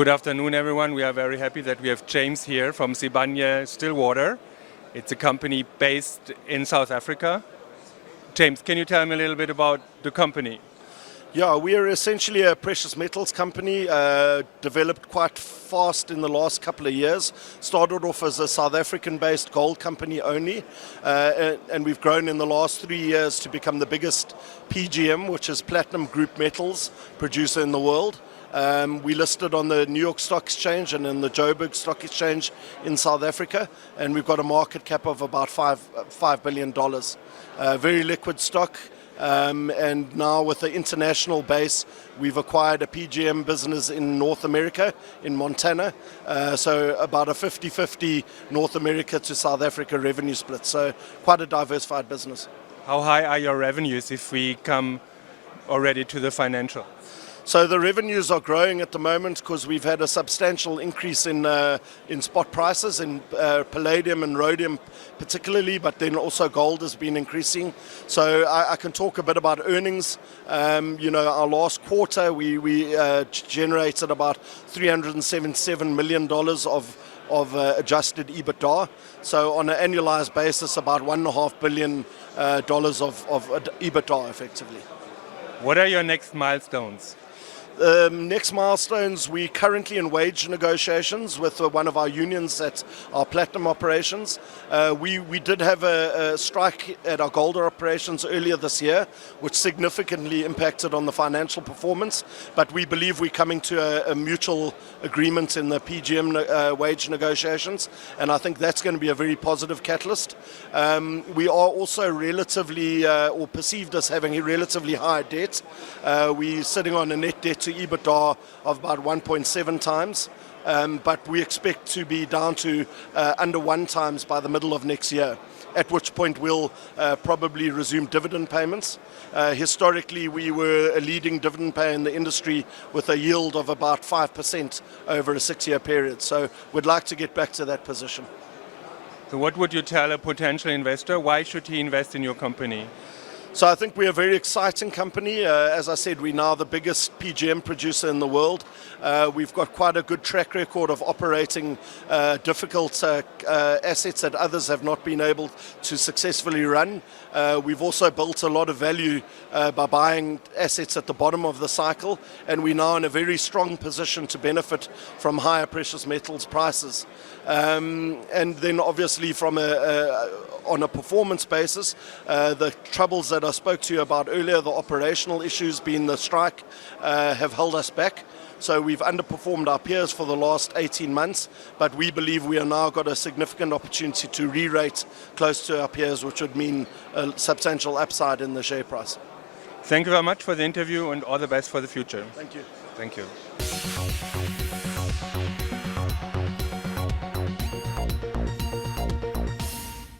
Good afternoon, everyone. We are very happy that we have James here from Sibanye Stillwater. It's a company based in South Africa. James, can you tell me a little bit about the company? Yeah, we are essentially a precious metals company, developed quite fast in the last couple of years. Started off as a South African-based gold company only, and we've grown in the last 3 years to become the biggest PGM, which is platinum group metals producer in the world. We listed on the New York Stock Exchange and in the Joburg Stock Exchange in South Africa, and we've got a market cap of about $5 billion. Very liquid stock. And now with the international base, we've acquired a PGM business in North America, in Montana. So about a 50-50 North America to South Africa revenue split. So quite a diversified business. How high are your revenues if we come already to the financial? So the revenues are growing at the moment because we've had a substantial increase in spot prices in palladium and rhodium particularly, but then also gold has been increasing. So I can talk a bit about earnings. Our last quarter we generated about $377 million of adjusted EBITDA. So on an annualized basis, about $1.5 billion of EBITDA effectively. What are your next milestones? Next milestones, we're currently in wage negotiations with one of our unions at our platinum operations. We did have a strike at our gold operations earlier this year, which significantly impacted on the financial performance, but we believe we're coming to a mutual agreement in the PGM wage negotiations, and I think that's going to be a very positive catalyst. We are also relatively, or perceived as having a relatively high debt. We're sitting on a net debt to EBITDA of about 1.7 times, but we expect to be down to under 1 times by the middle of next year, at which point we'll probably resume dividend payments. Historically, we were a leading dividend payer in the industry with a yield of about 5% over a 6-year period, so we'd like to get back to that position. So what would you tell a potential investor? Why should he invest in your company? So I think we're a very exciting company. As I said, we're now the biggest PGM producer in the world. We've got quite a good track record of operating difficult assets that others have not been able to successfully run. We've also built a lot of value by buying assets at the bottom of the cycle, and we're now in a very strong position to benefit from higher precious metals prices. And then obviously on a performance basis, the troubles that I spoke to you about earlier, the operational issues being the strike, have held us back. So we've underperformed our peers for the last 18 months, but we believe we have now got a significant opportunity to re-rate close to our peers, which would mean a substantial upside in the share price. Thank you very much for the interview and all the best for the future. Thank you. Thank you.